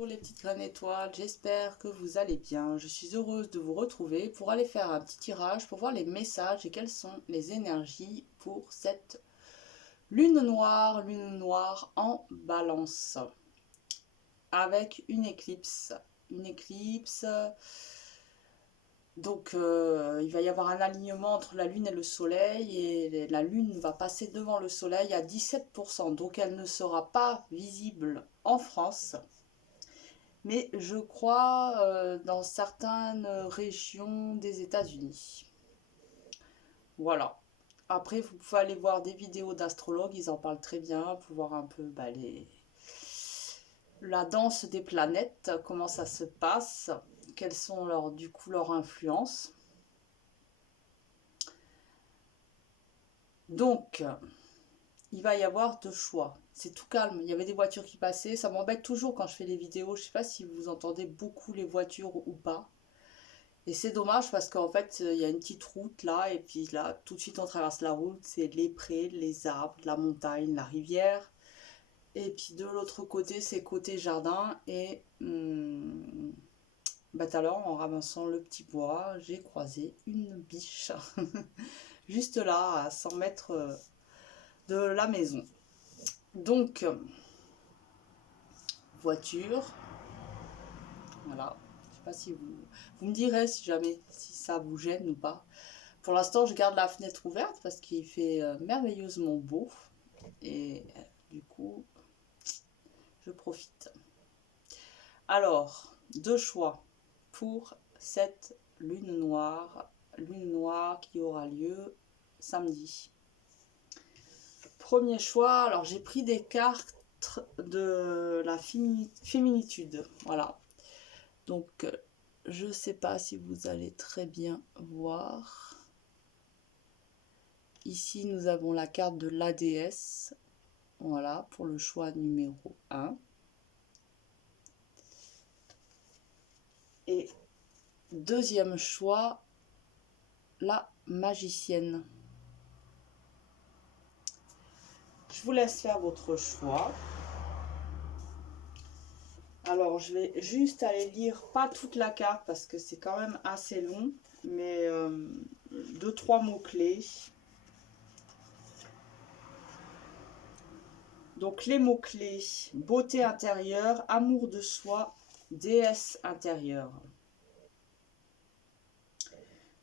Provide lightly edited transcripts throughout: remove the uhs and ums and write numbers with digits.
Bonjour les petites graines étoiles, j'espère que vous allez bien. Je suis heureuse de vous retrouver pour aller faire un petit tirage pour voir les messages et quelles sont les énergies pour cette lune noire en balance avec une éclipse. Donc il va y avoir un alignement entre la lune et le soleil et la lune va passer devant le soleil à 17%, donc elle ne sera pas visible en France. Mais je crois dans certaines régions des États-Unis. Voilà. Après, vous pouvez aller voir des vidéos d'astrologues, ils en parlent très bien, pour voir un peu la danse des planètes, comment ça se passe, quelles sont leurs influences. Donc, il va y avoir deux choix. C'est tout calme. Il y avait des voitures qui passaient. Ça m'embête toujours quand je fais les vidéos. Je ne sais pas si vous entendez beaucoup les voitures ou pas. Et c'est dommage parce qu'en fait, il y a une petite route là, et puis là, tout de suite on traverse la route, c'est les prés, les arbres, la montagne, la rivière. Et puis de l'autre côté, c'est côté jardin. Et tout à l'heure, en ramassant le petit bois, j'ai croisé une biche. Juste là, à 100 mètres de la maison. Donc, voiture. Voilà. Je sais pas si vous me direz si jamais, si ça vous gêne ou pas. Pour l'instant, je garde la fenêtre ouverte parce qu'il fait merveilleusement beau. Et du coup, je profite. Alors, deux choix pour cette lune noire qui aura lieu samedi. Premier choix, alors j'ai pris des cartes de la féminitude. Voilà. Donc, je ne sais pas si vous allez très bien voir. Ici, nous avons la carte de la déesse. Voilà, pour le choix numéro 1. Et deuxième choix, la magicienne. Je vous laisse faire votre choix. Alors, je vais juste aller lire, pas toute la carte, parce que c'est quand même assez long, mais 2-3 mots-clés. Donc les mots-clés, beauté intérieure, amour de soi, déesse intérieure.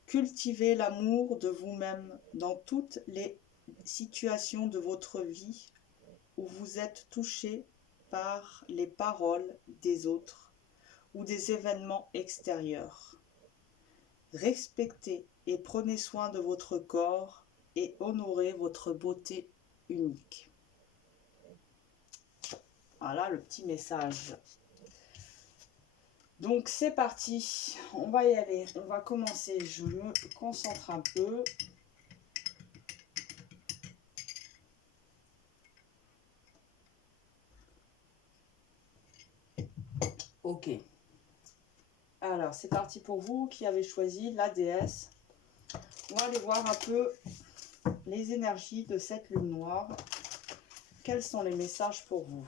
Cultivez l'amour de vous-même dans toutes les situations de votre vie où vous êtes touché par les paroles des autres ou des événements extérieurs. Respectez et prenez soin de votre corps et honorez votre beauté unique. Voilà le petit message. Donc c'est parti, on va y aller, on va commencer, je me concentre un peu. Ok. Alors c'est parti pour vous qui avez choisi la déesse. On va aller voir un peu les énergies de cette lune noire. Quels sont les messages pour vous ?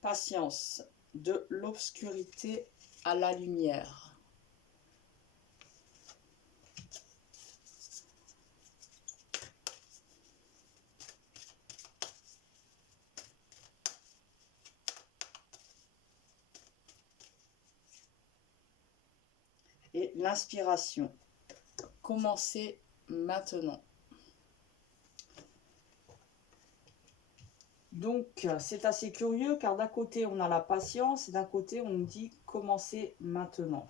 Patience, de l'obscurité à la lumière. Et l'inspiration. Commencez maintenant. Donc, c'est assez curieux car d'un côté, on a la patience et d'un côté, on nous dit commencez maintenant.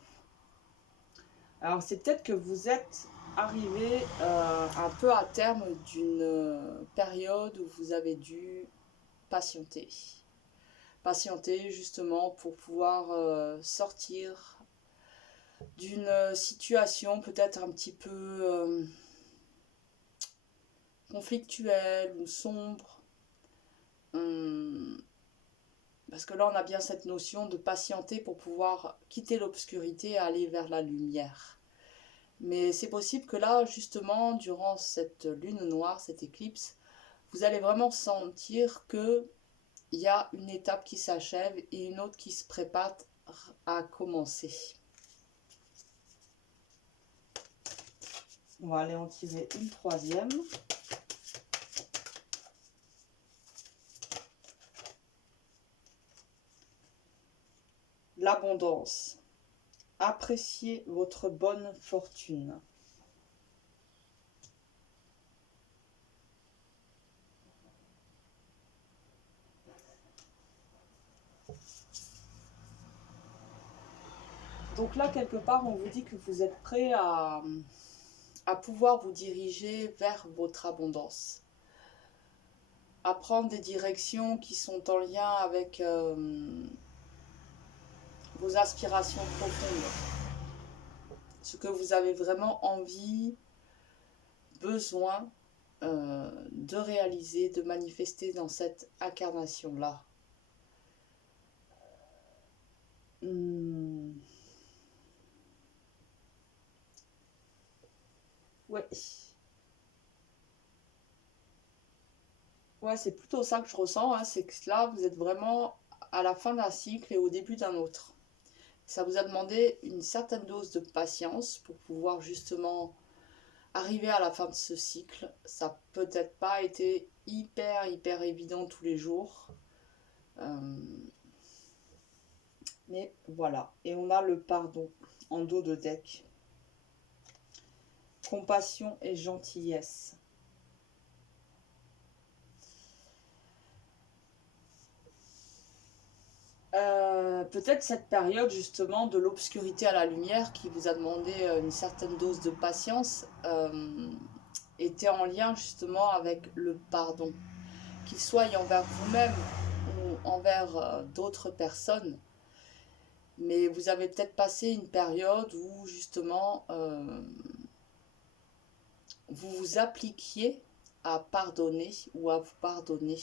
Alors, c'est peut-être que vous êtes arrivé un peu à terme d'une période où vous avez dû patienter. Patienter justement pour pouvoir sortir d'une situation peut-être un petit peu conflictuelle ou sombre. Parce que là, on a bien cette notion de patienter pour pouvoir quitter l'obscurité et aller vers la lumière. Mais c'est possible que là, justement, durant cette lune noire, cette éclipse, vous allez vraiment sentir que il y a une étape qui s'achève et une autre qui se prépare à commencer. On va aller en tirer une troisième. L'abondance. Appréciez votre bonne fortune. Donc là, quelque part, on vous dit que vous êtes prêt à pouvoir vous diriger vers votre abondance. À prendre des directions qui sont en lien avec vos aspirations profondes. Ce que vous avez vraiment envie, besoin de réaliser, de manifester dans cette incarnation-là. Ouais. Ouais, c'est plutôt ça que je ressens, hein, c'est que là, vous êtes vraiment à la fin d'un cycle et au début d'un autre. Ça vous a demandé une certaine dose de patience pour pouvoir justement arriver à la fin de ce cycle. Ça n'a peut-être pas été hyper évident tous les jours. Mais voilà. Et on a le pardon en dos de deck. Compassion et gentillesse. Peut-être cette période justement de l'obscurité à la lumière qui vous a demandé une certaine dose de patience était en lien justement avec le pardon, qu'il soit envers vous-même ou envers d'autres personnes. Mais vous avez peut-être passé une période où justement vous vous appliquiez à pardonner ou à vous pardonner.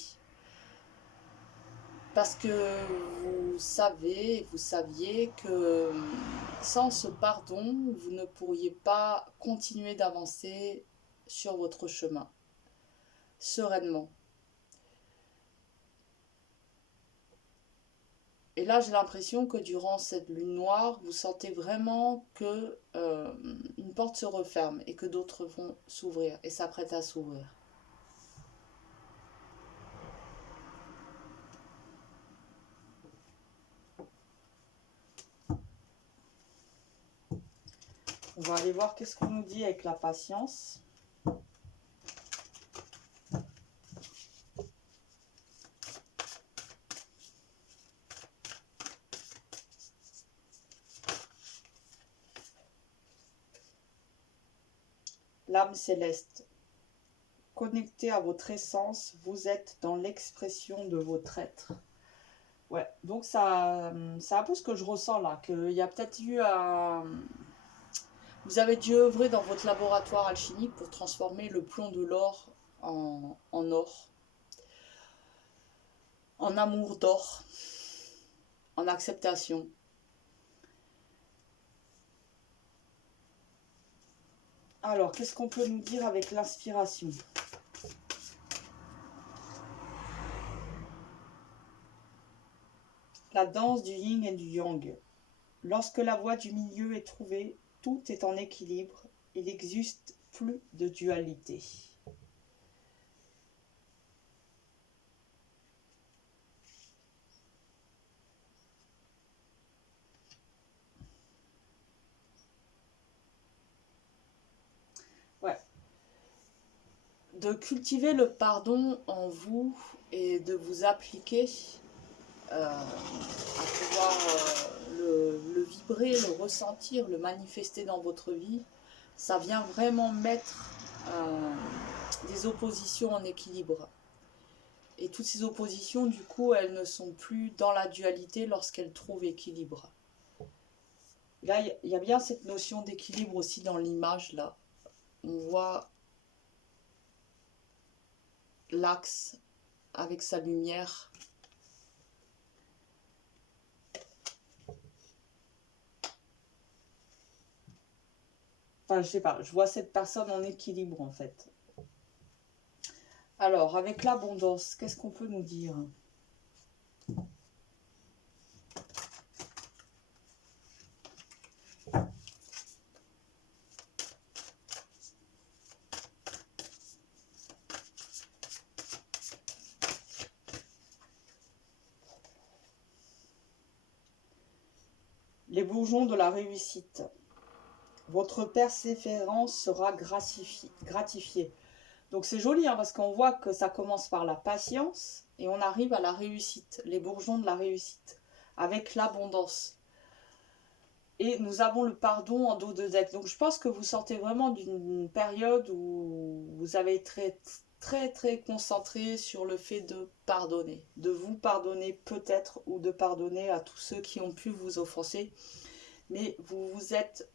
Parce que vous saviez que sans ce pardon, vous ne pourriez pas continuer d'avancer sur votre chemin sereinement. Et là, j'ai l'impression que durant cette lune noire, vous sentez vraiment que une porte se referme et que d'autres vont s'ouvrir et s'apprêtent à s'ouvrir. On va aller voir qu'est-ce qu'on nous dit avec la patience. L'âme céleste. Connecté à votre essence, vous êtes dans l'expression de votre être. Ouais, donc c'est un peu ce que je ressens là, qu'il y a peut-être eu un... Vous avez dû œuvrer dans votre laboratoire alchimique pour transformer le plomb de l'or en or, en amour d'or, en acceptation. Alors, qu'est-ce qu'on peut nous dire avec l'inspiration ? La danse du yin et du yang. Lorsque la voie du milieu est trouvée, tout est en équilibre. Il n'existe plus de dualité. Ouais. De cultiver le pardon en vous et de vous appliquer à pouvoir le vibrer, le ressentir, le manifester dans votre vie, ça vient vraiment mettre des oppositions en équilibre. Et toutes ces oppositions, du coup, elles ne sont plus dans la dualité lorsqu'elles trouvent équilibre. Là, il y a bien cette notion d'équilibre aussi dans l'image, là. On voit l'axe avec sa lumière Enfin, je sais pas, je vois cette personne en équilibre en fait. Alors, avec l'abondance, qu'est-ce qu'on peut nous dire? Les bourgeons de la réussite. Votre persévérance sera gratifiée. Donc c'est joli hein, parce qu'on voit que ça commence par la patience et on arrive à la réussite, les bourgeons de la réussite, avec l'abondance. Et nous avons le pardon en dos de deck. Donc je pense que vous sortez vraiment d'une période où vous avez été très concentré sur le fait de pardonner. De vous pardonner peut-être ou de pardonner à tous ceux qui ont pu vous offenser. Mais vous vous êtes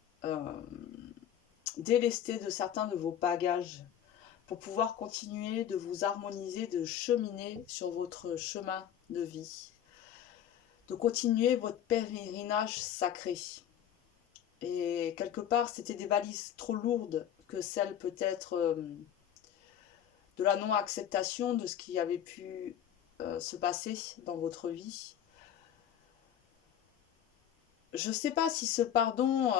délesté de certains de vos bagages pour pouvoir continuer de vous harmoniser, de cheminer sur votre chemin de vie, de continuer votre pèlerinage sacré. Et quelque part, c'était des valises trop lourdes que celles peut-être de la non-acceptation de ce qui avait pu se passer dans votre vie. Je ne sais pas si ce pardon,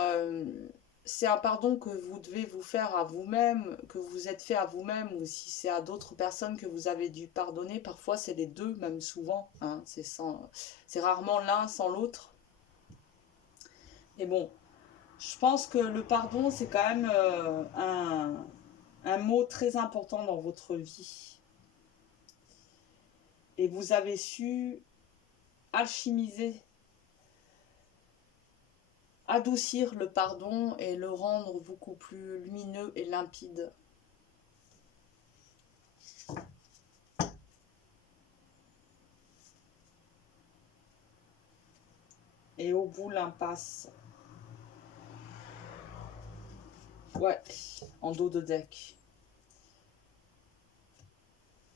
c'est un pardon que vous devez vous faire à vous-même, que vous vous êtes fait à vous-même, ou si c'est à d'autres personnes que vous avez dû pardonner. Parfois, c'est les deux, même souvent. Hein, c'est rarement l'un sans l'autre. Mais bon, je pense que le pardon, c'est quand même un mot très important dans votre vie. Et vous avez su alchimiser, adoucir le pardon et le rendre beaucoup plus lumineux et limpide. Et au bout, l'impasse. Ouais, en dos de deck.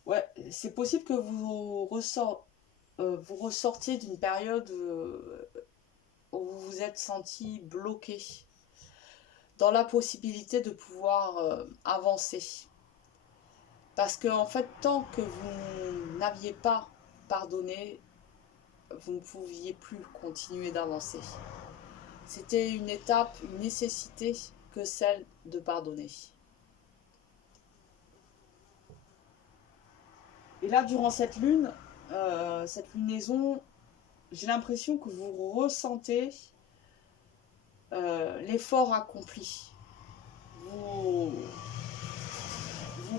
Ouais, c'est possible que vous ressortiez d'une période où vous vous êtes senti bloqué dans la possibilité de pouvoir avancer. Parce que en fait, tant que vous n'aviez pas pardonné, vous ne pouviez plus continuer d'avancer. C'était une étape, une nécessité que celle de pardonner. Et là, durant cette lunaison, j'ai l'impression que vous ressentez l'effort accompli. Vous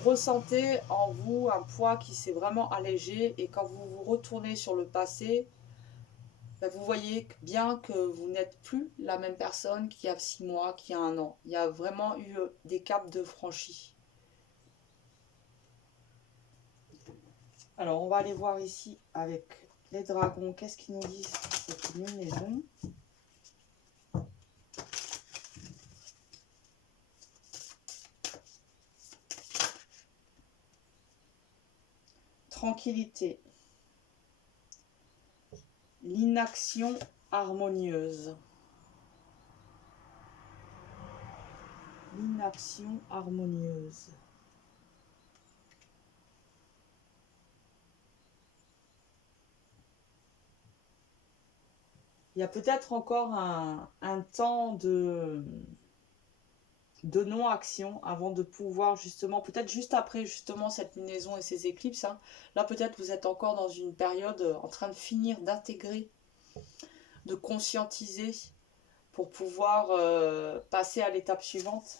ressentez en vous un poids qui s'est vraiment allégé et quand vous vous retournez sur le passé, vous voyez bien que vous n'êtes plus la même personne qu'il y a 6 mois, qu'il y a 1 an. Il y a vraiment eu des caps de franchis. Alors, on va aller voir ici avec les dragons. Qu'est-ce qu'ils nous disent cette lunaison? Tranquillité. L'inaction harmonieuse. L'inaction harmonieuse. Il y a peut-être encore un temps de non-action avant de pouvoir justement, peut-être juste après justement cette lunaison et ces éclipses, hein, là peut-être vous êtes encore dans une période en train de finir d'intégrer, de conscientiser pour pouvoir passer à l'étape suivante.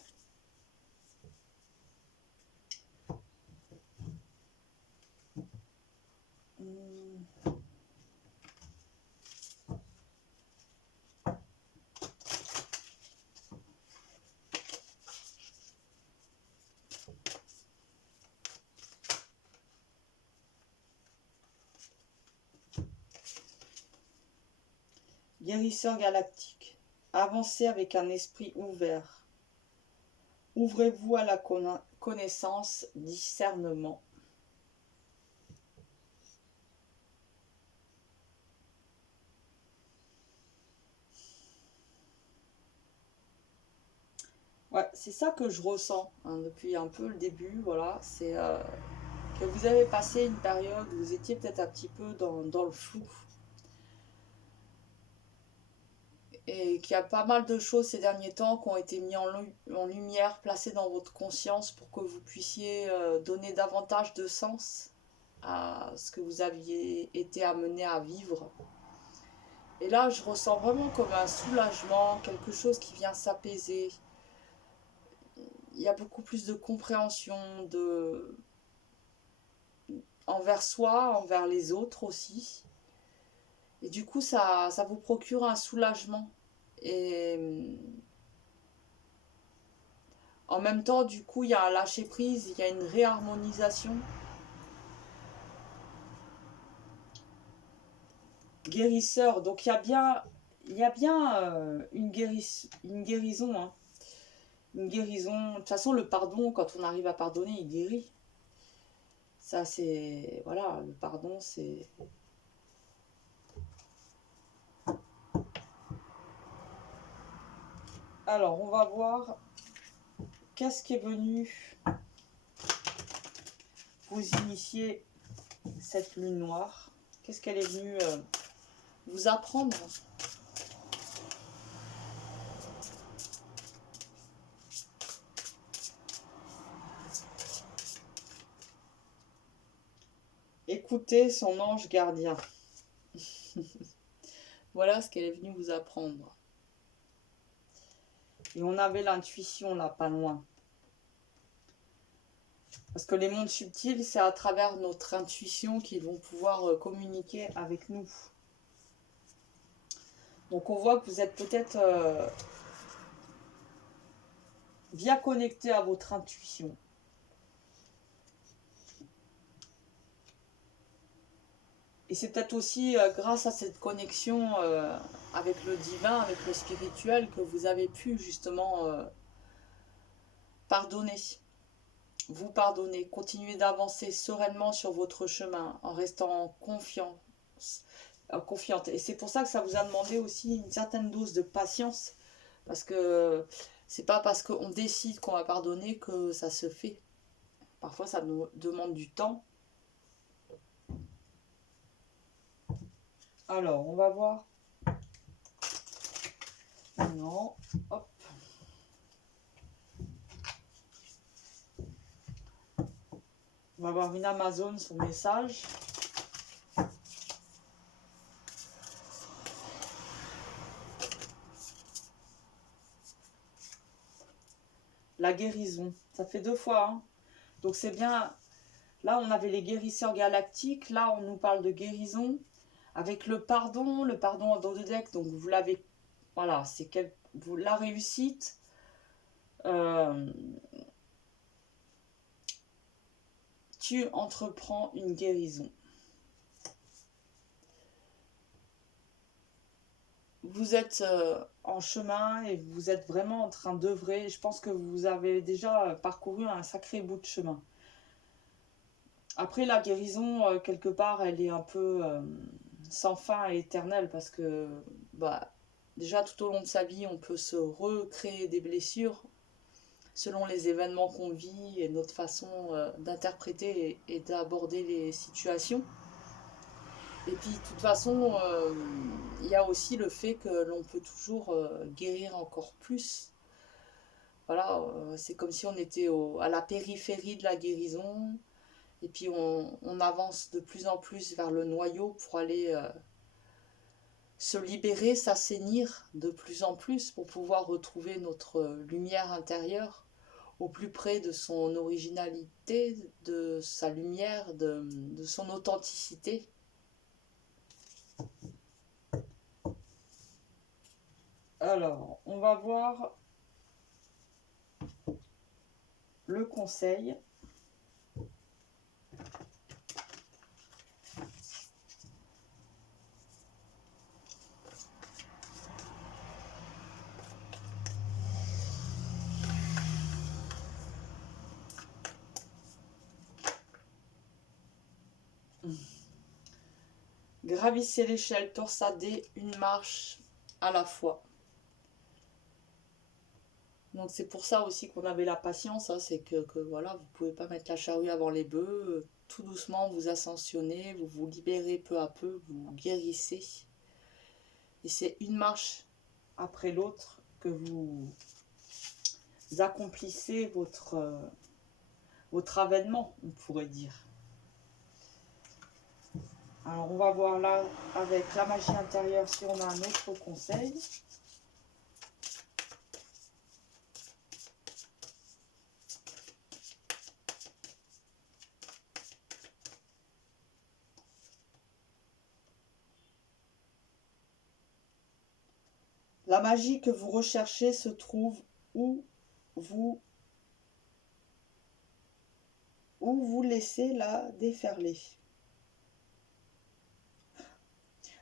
Guérisseur galactique, avancez avec un esprit ouvert. Ouvrez-vous à la connaissance, discernement. Ouais, c'est ça que je ressens hein, depuis un peu le début, voilà. C'est que vous avez passé une période où vous étiez peut-être un petit peu dans le flou. Et qu'il y a pas mal de choses ces derniers temps qui ont été mis en lumière, placées dans votre conscience pour que vous puissiez donner davantage de sens à ce que vous aviez été amené à vivre. Et là, je ressens vraiment comme un soulagement, quelque chose qui vient s'apaiser. Il y a beaucoup plus de compréhension envers soi, envers les autres aussi. Et du coup, ça vous procure un soulagement. Et en même temps, du coup, il y a un lâcher-prise, il y a une réharmonisation. Guérisseur, donc il y a bien une guérison. Hein. Une guérison. De toute façon, le pardon, quand on arrive à pardonner, il guérit. Ça, c'est. Voilà, le pardon, c'est. Alors, on va voir qu'est-ce qui est venu vous initier cette lune noire. Qu'est-ce qu'elle est venue vous apprendre. Écoutez son ange gardien. Voilà ce qu'elle est venue vous apprendre. Et on avait l'intuition là, pas loin. Parce que les mondes subtils, c'est à travers notre intuition qu'ils vont pouvoir communiquer avec nous. Donc on voit que vous êtes peut-être bien connecté à votre intuition. Et c'est peut-être aussi grâce à cette connexion avec le divin, avec le spirituel, que vous avez pu justement pardonner. Vous pardonner, continuer d'avancer sereinement sur votre chemin en restant confiante. Et c'est pour ça que ça vous a demandé aussi une certaine dose de patience. Parce que c'est pas parce qu'on décide qu'on va pardonner que ça se fait. Parfois ça nous demande du temps. Alors, on va voir. Non, hop. On va voir une Amazon, son message. La guérison, ça fait 2 fois. Hein. Donc c'est bien. Là, on avait les guérisseurs galactiques. Là, on nous parle de guérison. Avec le pardon en dos de deck. Donc vous l'avez. Voilà, c'est la réussite. Tu entreprends une guérison. Vous êtes en chemin et vous êtes vraiment en train d'œuvrer. Je pense que vous avez déjà parcouru un sacré bout de chemin. Après, la guérison, quelque part, elle est un peu sans fin et éternelle parce que bah, déjà tout au long de sa vie, on peut se recréer des blessures selon les événements qu'on vit et notre façon d'interpréter et d'aborder les situations. Et puis, de toute façon, il y a aussi le fait que l'on peut toujours guérir encore plus. Voilà, c'est comme si on était à la périphérie de la guérison. Et puis, on avance de plus en plus vers le noyau pour aller se libérer, s'assainir de plus en plus pour pouvoir retrouver notre lumière intérieure au plus près de son originalité, de sa lumière, de son authenticité. Alors, on va voir le conseil. Gravissez l'échelle, torsadez une marche à la fois. Donc c'est pour ça aussi qu'on avait la patience, hein, c'est que voilà, vous pouvez pas mettre la charrue avant les bœufs, tout doucement vous ascensionnez, vous vous libérez peu à peu, vous guérissez. Et c'est une marche après l'autre que vous accomplissez votre avènement, on pourrait dire. Alors on va voir là avec la magie intérieure si on a un autre conseil. La magie que vous recherchez se trouve où vous laissez la déferler.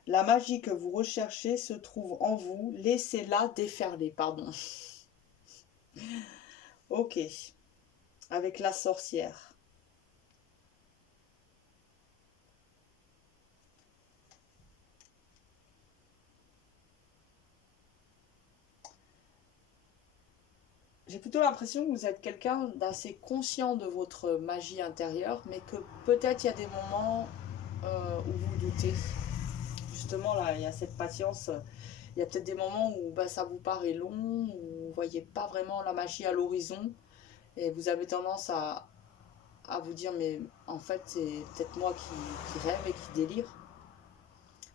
La magie que vous recherchez se trouve en vous, laissez-la déferler, pardon. Ok, avec la sorcière. J'ai plutôt l'impression que vous êtes quelqu'un d'assez conscient de votre magie intérieure, mais que peut-être il y a des moments où vous doutez. Justement, là, il y a cette patience. Il y a peut-être des moments où bah, ça vous paraît long, où vous ne voyez pas vraiment la magie à l'horizon, et vous avez tendance à vous dire, mais en fait, c'est peut-être moi qui rêve et qui délire.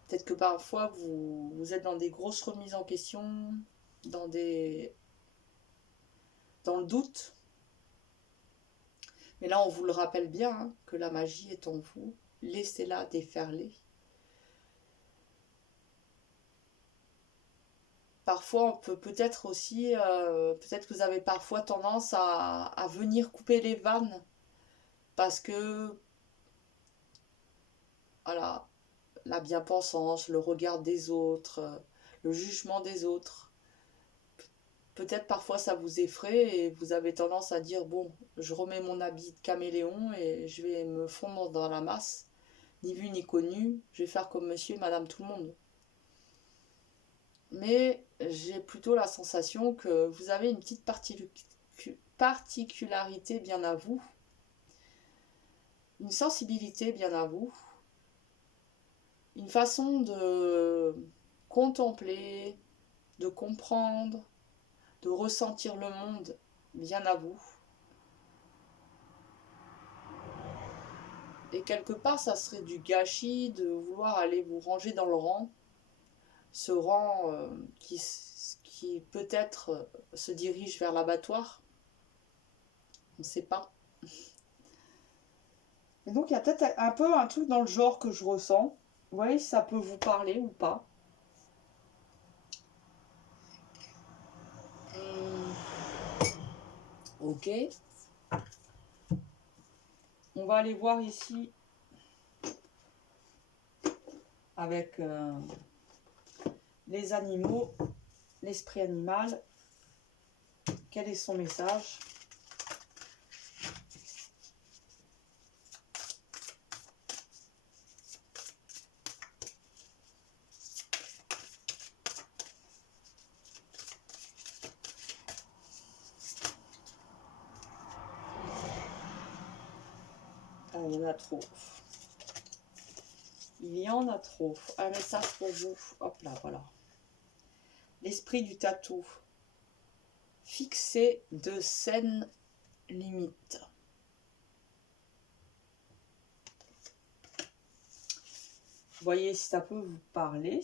Peut-être que parfois, vous êtes dans des grosses remises en question, dans le doute. Mais là, on vous le rappelle bien, hein, que la magie est en vous. Laissez-la déferler. Parfois, on peut peut-être aussi, peut-être que vous avez parfois tendance à venir couper les vannes parce que, voilà, la bien-pensance, le regard des autres, le jugement des autres. Peut-être parfois ça vous effraie et vous avez tendance à dire, bon, je remets mon habit de caméléon et je vais me fondre dans la masse, ni vu ni connu, je vais faire comme monsieur et madame tout le monde. Mais j'ai plutôt la sensation que vous avez une petite particularité bien à vous, une sensibilité bien à vous, une façon de contempler, de comprendre, de ressentir le monde bien à vous. Et quelque part, ça serait du gâchis de vouloir aller vous ranger dans le rang, ce rang qui peut-être se dirige vers l'abattoir. On ne sait pas. Et donc, il y a peut-être un peu un truc dans le genre que je ressens. Vous voyez si ça peut vous parler ou pas. Ok. On va aller voir ici avec les animaux, l'esprit animal. Quel est son message ? Ah, il y en a trop. Il y en a trop. Un message pour vous. Hop là, voilà. L'esprit du tatou. Fixer de saines limites. Voyez si ça peut vous parler.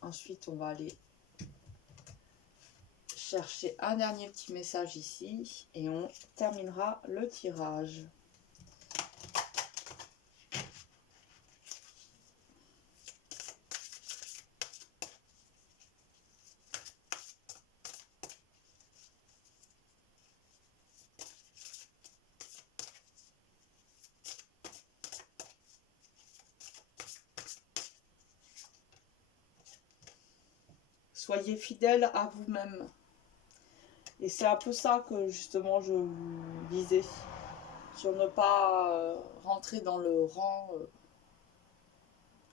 Ensuite, on va aller chercher un dernier petit message ici et on terminera le tirage. Soyez fidèle à vous-même. Et c'est un peu ça que justement je vous disais. Sur ne pas rentrer dans le rang.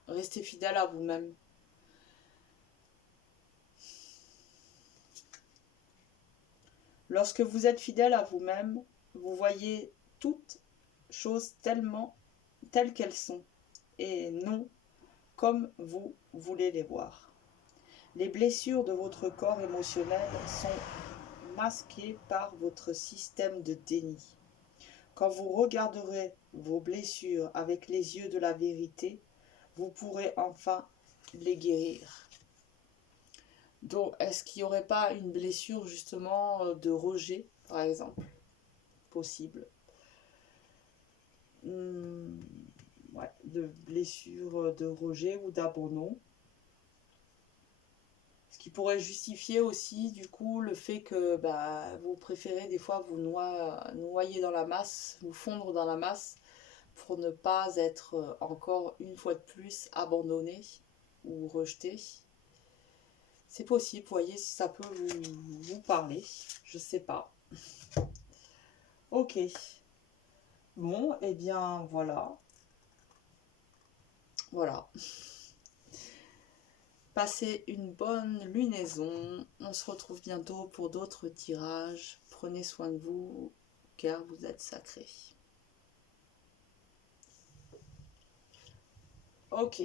Restez fidèle à vous-même. Lorsque vous êtes fidèle à vous-même, vous voyez toutes choses telles qu'elles sont, et non comme vous voulez les voir. Les blessures de votre corps émotionnel sont masquées par votre système de déni. Quand vous regarderez vos blessures avec les yeux de la vérité, vous pourrez enfin les guérir. Donc, est-ce qu'il n'y aurait pas une blessure justement de rejet, par exemple? Possible. Ouais, de blessure de rejet ou d'abandon. Ce qui pourrait justifier aussi du coup le fait que vous préférez des fois vous noyer dans la masse, vous fondre dans la masse pour ne pas être encore une fois de plus abandonné ou rejeté. C'est possible, vous voyez, si ça peut vous parler, je sais pas. Ok. Bon, et bien voilà. Voilà. Passez une bonne lunaison. On se retrouve bientôt pour d'autres tirages. Prenez soin de vous, car vous êtes sacrés. Ok.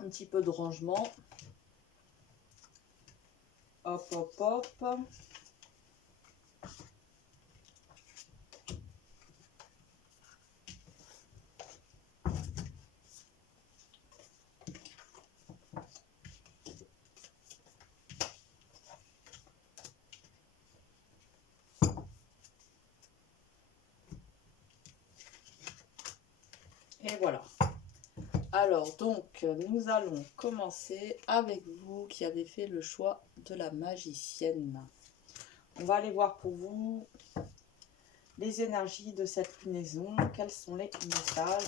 Un petit peu de rangement. Hop, hop, hop. Et voilà. Alors, donc, nous allons commencer avec vous qui avez fait le choix de la magicienne. On va aller voir pour vous les énergies de cette lunaison. Quels sont les messages?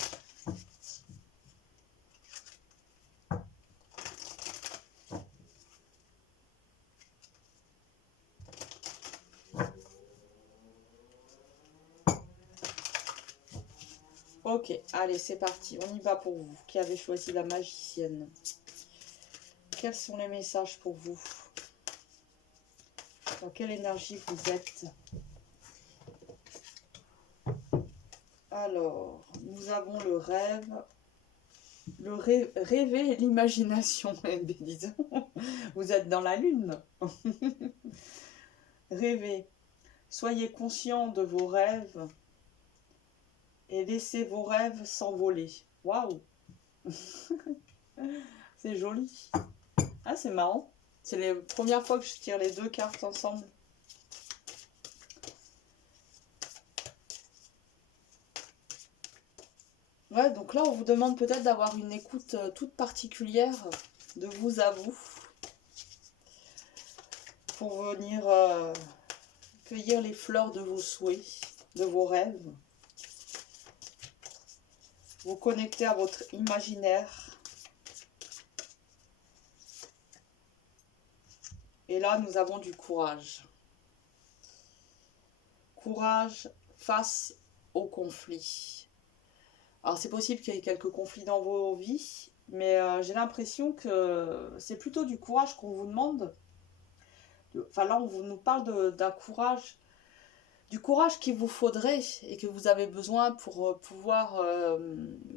Ok, allez, c'est parti. On y va pour vous qui avez choisi la magicienne. Quels sont les messages pour vous? Dans quelle énergie vous êtes? Alors, nous avons le rêve. Rêver l'imagination. Disons, vous êtes dans la lune. Rêver. Soyez conscient de vos rêves et laissez vos rêves s'envoler. Waouh! C'est joli. Ah, c'est marrant. C'est la première fois que je tire les deux cartes ensemble. Ouais, donc là, on vous demande peut-être d'avoir une écoute toute particulière de vous à vous pour venir cueillir les fleurs de vos souhaits, de vos rêves. Vous connecter à votre imaginaire. Et là, nous avons du courage. Courage face au conflit. Alors, c'est possible qu'il y ait quelques conflits dans vos vies, mais j'ai l'impression que c'est plutôt du courage qu'on vous demande. Enfin, là, on nous parle d'un courage, du courage qu'il vous faudrait et que vous avez besoin pour pouvoir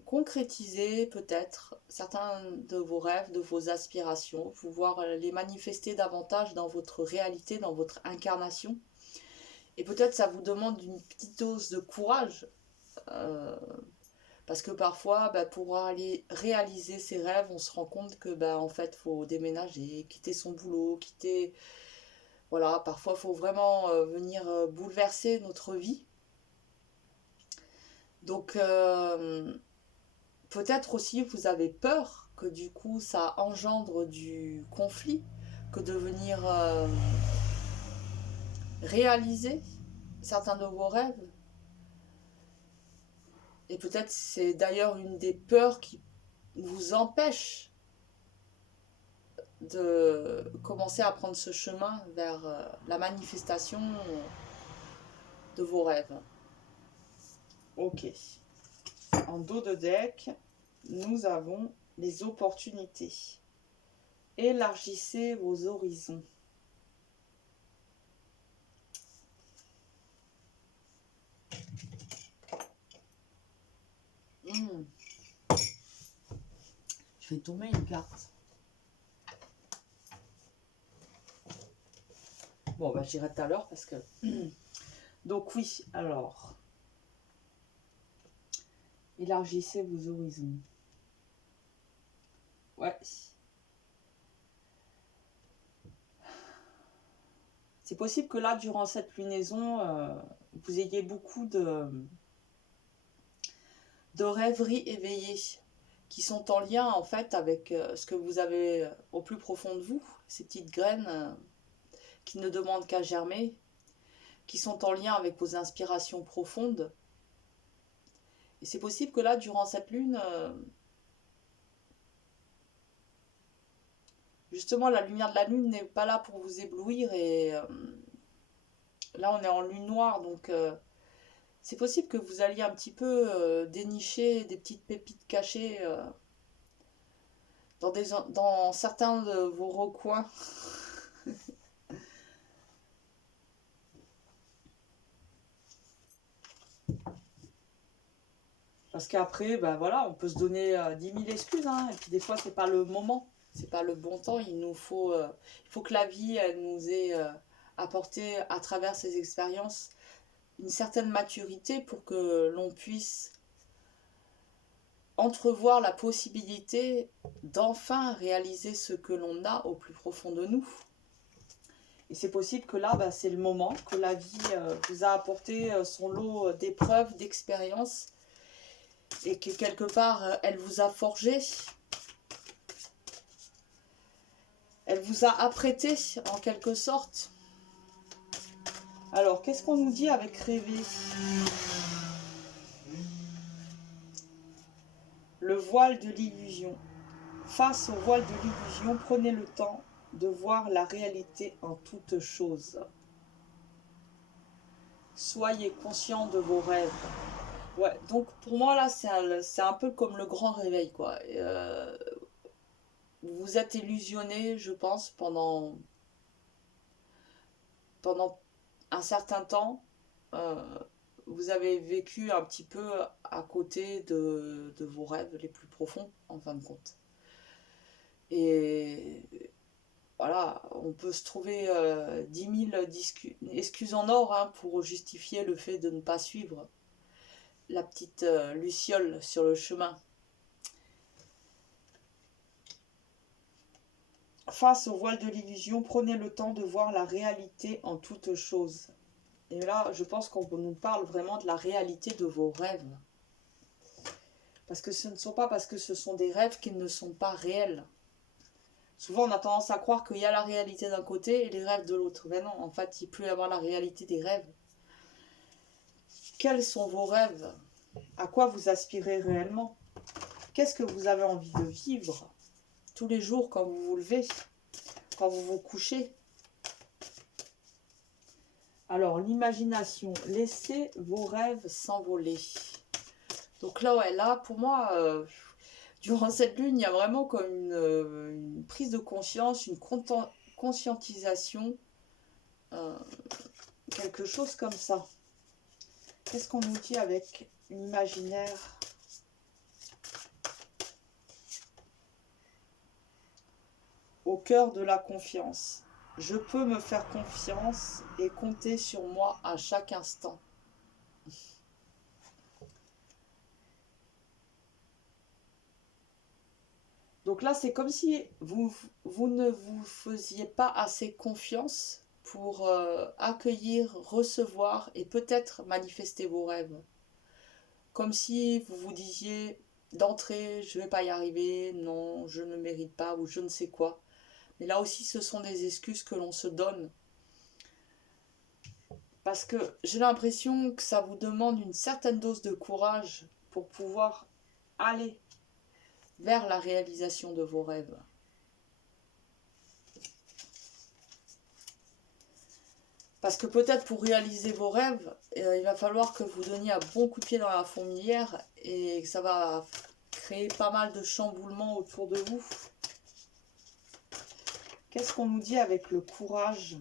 concrétiser peut-être certains de vos rêves, de vos aspirations, pouvoir les manifester davantage dans votre réalité, dans votre incarnation. Et peut-être ça vous demande une petite dose de courage, parce que parfois, pour aller réaliser ses rêves, on se rend compte que en fait, il faut déménager, quitter son boulot, quitter... Voilà, parfois, il faut vraiment venir bouleverser notre vie. Donc, peut-être aussi, vous avez peur que du coup, ça engendre du conflit, que de venir réaliser certains de vos rêves. Et peut-être c'est d'ailleurs une des peurs qui vous empêche de commencer à prendre ce chemin vers la manifestation de vos rêves. Ok. En dos de deck, nous avons les opportunités. Élargissez vos horizons. Je vais tomber une carte. Bon, bah, j'irai tout à l'heure parce que... Donc oui, alors... Élargissez vos horizons. Ouais. C'est possible que là, durant cette lunaison, vous ayez beaucoup de rêveries éveillées qui sont en lien en fait avec ce que vous avez au plus profond de vous, ces petites graines qui ne demandent qu'à germer, qui sont en lien avec vos inspirations profondes. Et c'est possible que là, durant cette lune, justement, la lumière de la lune n'est pas là pour vous éblouir et là, on est en lune noire, donc c'est possible que vous alliez un petit peu dénicher des petites pépites cachées dans certains de vos recoins. Parce qu'après, ben voilà, on peut se donner 10 000 excuses, hein, et puis des fois, c'est pas le moment, c'est pas le bon temps. Il faut que la vie, elle nous ait apporté à travers ces expériences une certaine maturité pour que l'on puisse entrevoir la possibilité d'enfin réaliser ce que l'on a au plus profond de nous. Et c'est possible que là, c'est le moment, que la vie vous a apporté son lot d'épreuves, d'expériences, et que quelque part, elle vous a forgé, elle vous a apprêté en quelque sorte. Alors, qu'est-ce qu'on nous dit avec rêver? Le voile de l'illusion. Face au voile de l'illusion, prenez le temps de voir la réalité en toute chose. Soyez conscient de vos rêves. Ouais, donc pour moi là, c'est un peu comme le grand réveil, quoi. Vous vous êtes illusionné, je pense, pendant un certain temps. Vous avez vécu un petit peu à côté de vos rêves les plus profonds, en fin de compte. Et voilà, on peut se trouver 10 000 excuses en or hein, pour justifier le fait de ne pas suivre la petite luciole sur le chemin. Face au voile de l'illusion, prenez le temps de voir la réalité en toute chose. Et là, je pense qu'on nous parle vraiment de la réalité de vos rêves. Parce que ce ne sont pas parce que ce sont des rêves qu'ils ne sont pas réels. Souvent, on a tendance à croire qu'il y a la réalité d'un côté et les rêves de l'autre. Mais non, en fait, il peut y avoir la réalité des rêves. Quels sont vos rêves? À quoi vous aspirez réellement? Qu'est-ce que vous avez envie de vivre tous les jours quand vous vous levez, quand vous vous couchez? Alors, l'imagination. Laissez vos rêves s'envoler. Donc là, ouais, là, pour moi, durant cette lune, il y a vraiment comme une prise de conscience, une conscientisation, quelque chose comme ça. Qu'est-ce qu'on nous dit avec l'imaginaire? Au cœur de la confiance. Je peux me faire confiance et compter sur moi à chaque instant. Donc là, c'est comme si vous ne vous faisiez pas assez confiance pour accueillir, recevoir et peut-être manifester vos rêves. Comme si vous vous disiez d'entrée, je ne vais pas y arriver, non, je ne mérite pas ou je ne sais quoi. Mais là aussi, ce sont des excuses que l'on se donne. Parce que j'ai l'impression que ça vous demande une certaine dose de courage pour pouvoir aller vers la réalisation de vos rêves. Parce que peut-être pour réaliser vos rêves, il va falloir que vous donniez un bon coup de pied dans la fourmilière et que ça va créer pas mal de chamboulements autour de vous. Qu'est-ce qu'on nous dit avec le courage?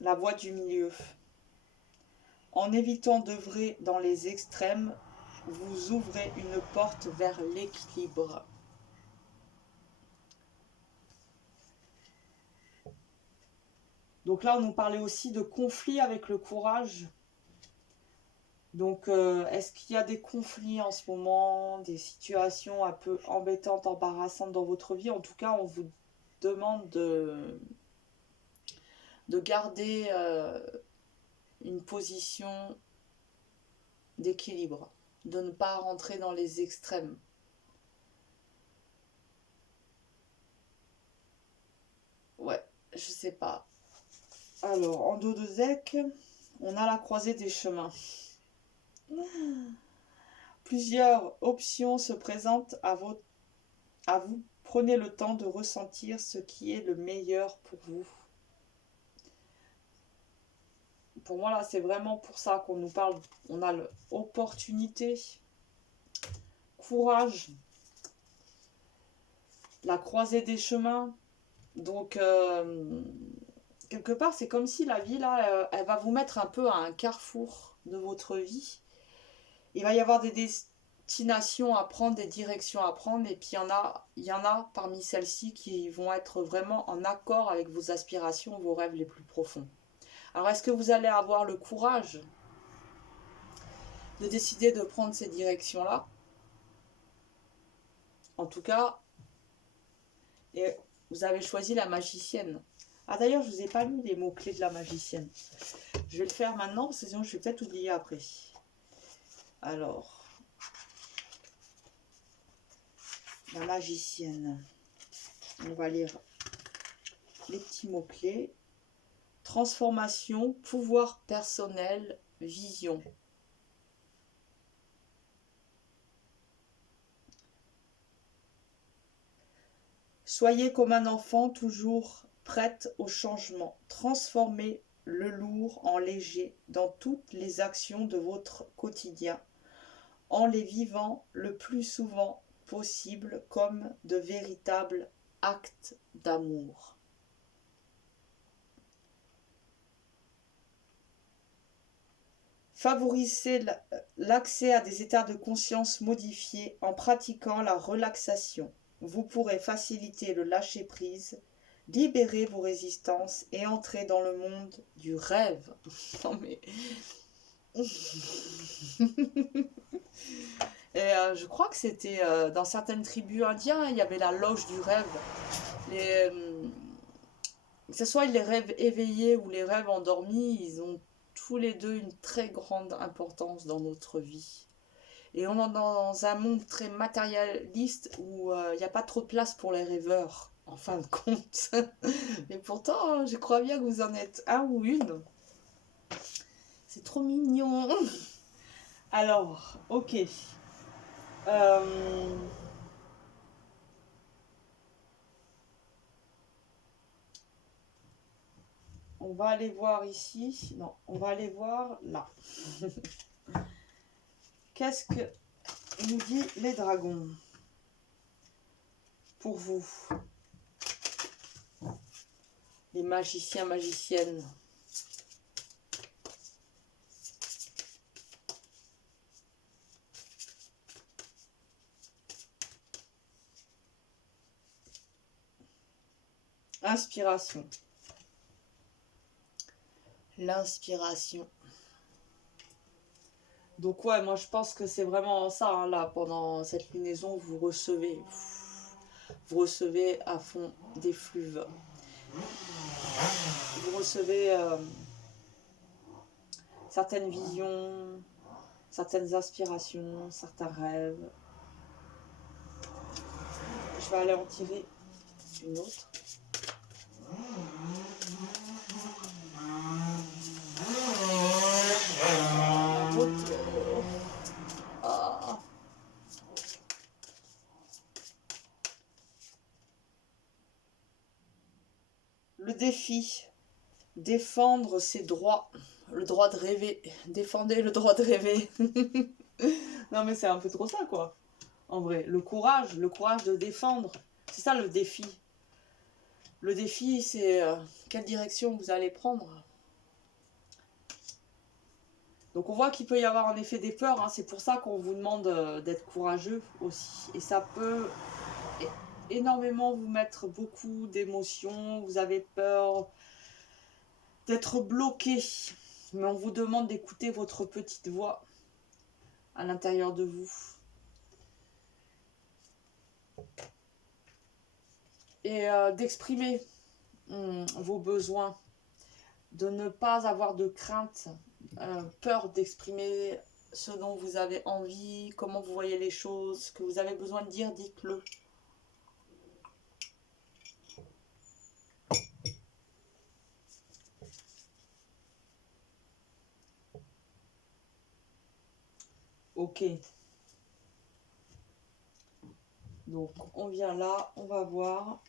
La voie du milieu. En évitant d'œuvrer dans les extrêmes, vous ouvrez une porte vers l'équilibre. Donc là, on nous parlait aussi de conflits avec le courage. Donc, est-ce qu'il y a des conflits en ce moment, des situations un peu embêtantes, embarrassantes dans votre vie? En tout cas, on vous demande de garder une position d'équilibre, de ne pas rentrer dans les extrêmes. Ouais, je sais pas. Alors, en dos de deck, on a la croisée des chemins. Plusieurs options se présentent à vous. Prenez le temps de ressentir ce qui est le meilleur pour vous. Pour moi, là, c'est vraiment pour ça qu'on nous parle. On a l'opportunité, courage, la croisée des chemins. Donc, quelque part, c'est comme si la vie, là, elle va vous mettre un peu à un carrefour de votre vie. Il va y avoir des destinations à prendre, des directions à prendre, et puis il y en a parmi celles-ci qui vont être vraiment en accord avec vos aspirations, vos rêves les plus profonds. Alors, est-ce que vous allez avoir le courage de décider de prendre ces directions-là? En tout cas, et vous avez choisi la magicienne. Ah d'ailleurs, je ne vous ai pas mis les mots-clés de la magicienne. Je vais le faire maintenant, parce que sinon je vais peut-être oublier après. Alors, la magicienne. On va lire les petits mots-clés. Transformation, pouvoir personnel, vision. Soyez comme un enfant toujours prête au changement. Transformez le lourd en léger dans toutes les actions de votre quotidien, en les vivant le plus souvent possible comme de véritables actes d'amour. Favorisez l'accès à des états de conscience modifiés en pratiquant la relaxation. Vous pourrez faciliter le lâcher-prise, libérer vos résistances et entrer dans le monde du rêve. Non mais... Et je crois que c'était dans certaines tribus indiennes, il y avait la loge du rêve. Que ce soit les rêves éveillés ou les rêves endormis, ils ont tous les deux une très grande importance dans notre vie. Et on est dans un monde très matérialiste où il n'y a pas trop de place pour les rêveurs, en fin de compte. Mais pourtant, je crois bien que vous en êtes un ou une. C'est trop mignon. Alors, ok. On va aller voir ici. Non, on va aller voir là. Qu'est-ce que nous dit les dragons pour vous? Les magiciens, magiciennes. Inspiration. L'inspiration. Donc ouais, moi je pense que c'est vraiment ça, hein, là, pendant cette lunaison, vous recevez à fond des fleuves. Vous recevez certaines visions, certaines aspirations, certains rêves. Je vais aller en tirer une autre. Ah. Le défi. défendre ses droits, le droit de rêver. Défendez le droit de rêver. Non mais c'est un peu trop ça quoi. En vrai, le courage de défendre. C'est ça le défi. Le défi, c'est quelle direction vous allez prendre. Donc on voit qu'il peut y avoir en effet des peurs. Hein. C'est pour ça qu'on vous demande d'être courageux aussi. Et ça peut énormément vous mettre beaucoup d'émotions. Vous avez peur d'être bloqué. Mais on vous demande d'écouter votre petite voix à l'intérieur de vous. Et d'exprimer vos besoins. De ne pas avoir de crainte, peur d'exprimer ce dont vous avez envie, comment vous voyez les choses, ce que vous avez besoin de dire, dites-le. Ok. Donc, on vient là, on va voir.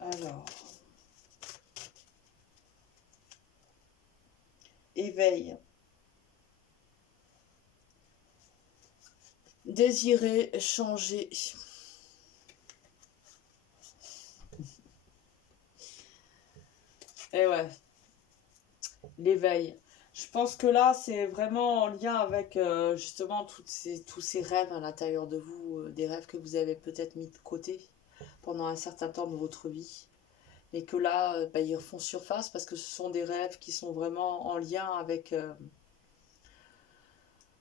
Alors. Éveil. Désirer changer. Et ouais. L'éveil. Je pense que là, c'est vraiment en lien avec justement tous ces rêves à l'intérieur de vous, des rêves que vous avez peut-être mis de côté pendant un certain temps de votre vie. Et que là, ils refont surface parce que ce sont des rêves qui sont vraiment en lien avec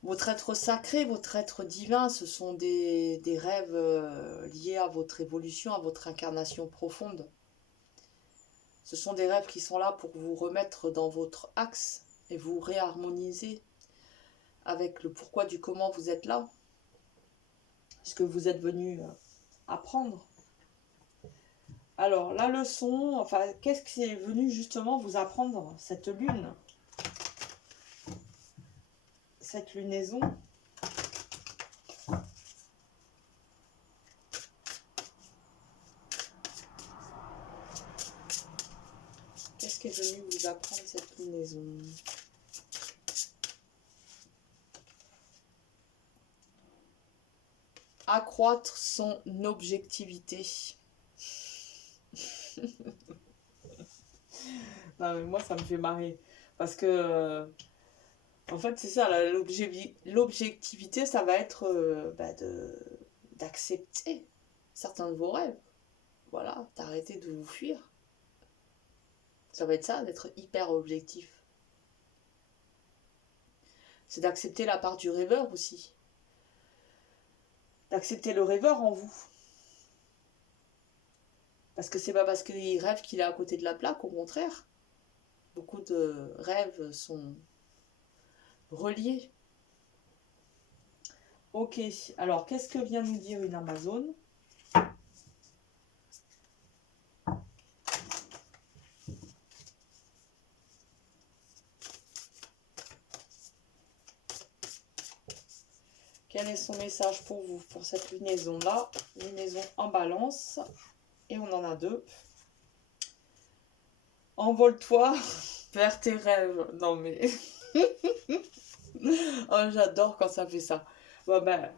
votre être sacré, votre être divin. Ce sont des rêves liés à votre évolution, à votre incarnation profonde. Ce sont des rêves qui sont là pour vous remettre dans votre axe et vous réharmoniser avec le pourquoi du comment vous êtes là. Ce que vous êtes venu apprendre. Alors, la leçon, enfin, qu'est-ce qui est venu justement vous apprendre cette lune? Cette lunaison. Qu'est-ce qui est venu vous apprendre cette lunaison? Accroître son objectivité. Non, mais moi, ça me fait marrer. Parce que, en fait, c'est ça, l'objectivité, ça va être d'accepter certains de vos rêves. Voilà, d'arrêter de vous fuir. Ça va être ça, d'être hyper objectif. C'est d'accepter la part du rêveur aussi. D'accepter le rêveur en vous. Parce que c'est pas parce qu'il rêve qu'il est à côté de la plaque, au contraire. Beaucoup de rêves sont reliés. Ok, alors qu'est-ce que vient nous dire une Amazone? Quel est son message pour vous, pour cette lunaison-là? Lunaison en balance. Et on en a deux. Envole-toi vers tes rêves. Non mais... oh, j'adore quand ça fait ça. Bon, ben...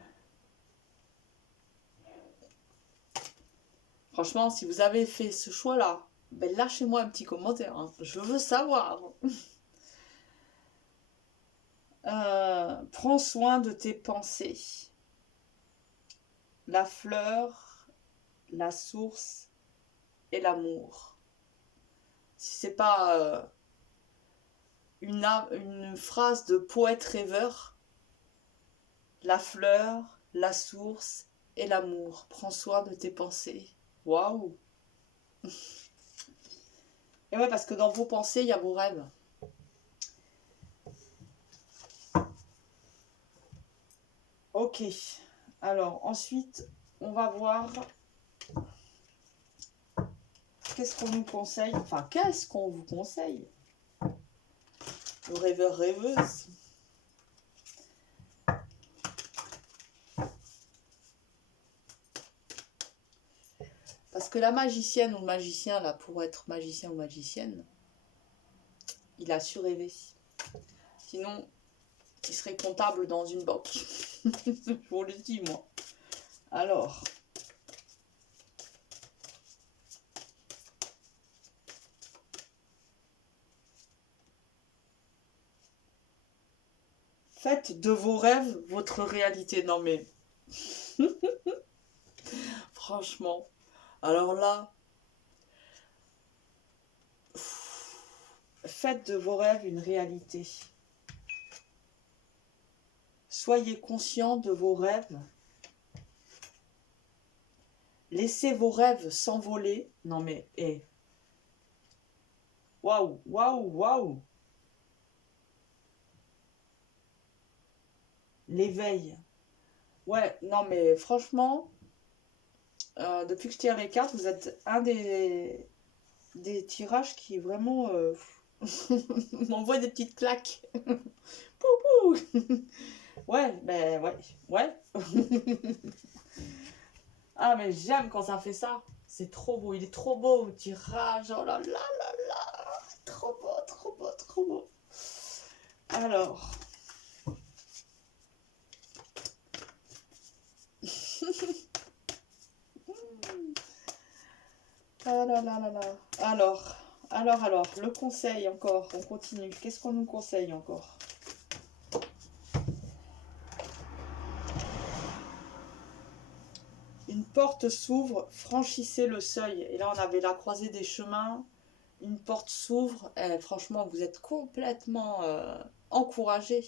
franchement, si vous avez fait ce choix-là, ben lâchez-moi un petit commentaire. Hein. Je veux savoir. Prends soin de tes pensées. La fleur, la source et l'amour. Si c'est pas une phrase de poète rêveur, la fleur, la source et l'amour. Prends soin de tes pensées. Waouh! Et ouais, parce que dans vos pensées, il y a vos rêves. Ok. Alors, ensuite, on va voir qu'est-ce qu'on nous conseille. Enfin, qu'est-ce qu'on vous conseille le rêveur, rêveuse. Parce que la magicienne ou le magicien, là, pour être magicien ou magicienne, il a su rêver. Sinon, il serait comptable dans une banque. Je vous le dis, moi. Alors. Faites de vos rêves votre réalité. Non mais, franchement. Alors là, faites de vos rêves une réalité. Soyez conscient de vos rêves. Laissez vos rêves s'envoler. Non mais, hé. Waouh, waouh, waouh. L'éveil. Ouais, non mais franchement, depuis que je tire les cartes, vous êtes un des tirages qui vraiment m'envoie des petites claques. Pou, pou. Ouais, ben ouais, ouais. Ah mais j'aime quand ça fait ça. C'est trop beau, il est trop beau le tirage. Oh là là là là. Trop beau, trop beau, trop beau. Alors. Ah là là là là. Alors, le conseil encore, on continue. Qu'est-ce qu'on nous conseille encore? Une porte s'ouvre, franchissez le seuil. Et là, on avait la croisée des chemins. Une porte s'ouvre. Franchement, vous êtes complètement encouragé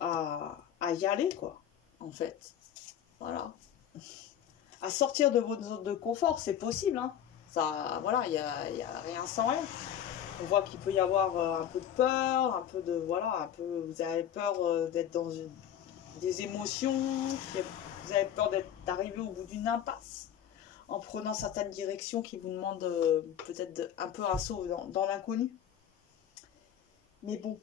à y aller, quoi, en fait. Voilà. À sortir de votre zone de confort, c'est possible, hein. Ça, voilà, il y a rien sans rien. On voit qu'il peut y avoir un peu de peur, un peu de, voilà, un peu, vous avez peur d'être dans des émotions, vous avez peur d'arriver au bout d'une impasse, en prenant certaines directions qui vous demandent peut-être un peu un saut dans l'inconnu. Mais bon,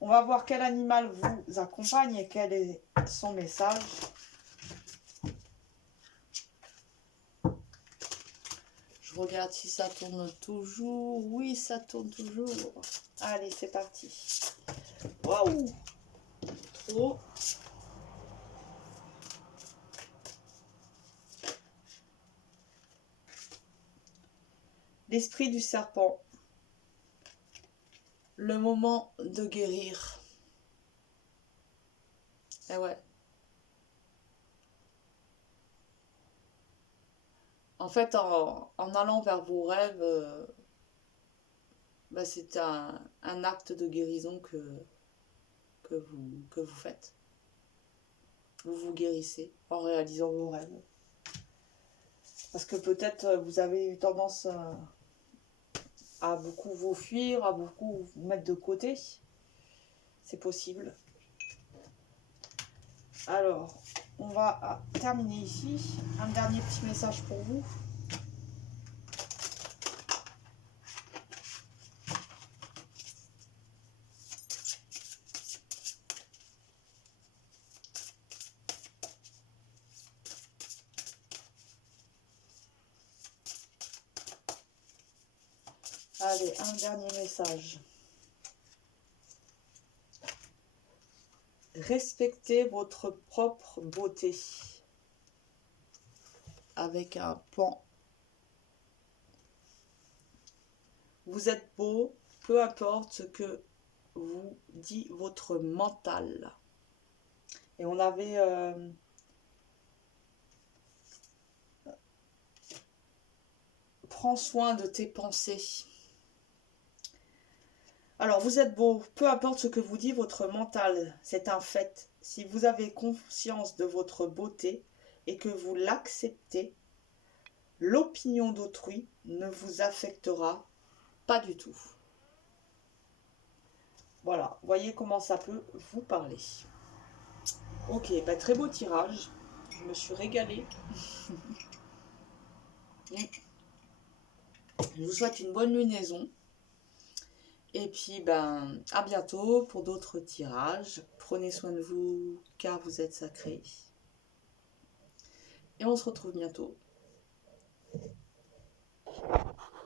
on va voir quel animal vous accompagne et quel est son message. Je regarde si ça tourne toujours. Oui, ça tourne toujours. Allez, c'est parti. Waouh! Trop. L'esprit du serpent. Le moment de guérir. Eh ouais. En fait, en allant vers vos rêves, bah, c'est un acte de guérison que vous faites. Vous vous guérissez en réalisant vos rêves. Parce que peut-être vous avez eu tendance à beaucoup vous fuir, à beaucoup vous mettre de côté. C'est possible. Alors, on va terminer ici. Un dernier petit message pour vous. Allez, un dernier message. Respectez votre propre beauté. Avec un pan. Vous êtes beau, peu importe ce que vous dit votre mental. Et on avait prends soin de tes pensées. Alors, vous êtes beau, peu importe ce que vous dit votre mental, c'est un fait. Si vous avez conscience de votre beauté et que vous l'acceptez, l'opinion d'autrui ne vous affectera pas du tout. Voilà, voyez comment ça peut vous parler. Ok, bah, très beau tirage. Je me suis régalée. Je vous souhaite une bonne lunaison. Et puis, ben, à bientôt pour d'autres tirages. Prenez soin de vous, car vous êtes sacrés. Et on se retrouve bientôt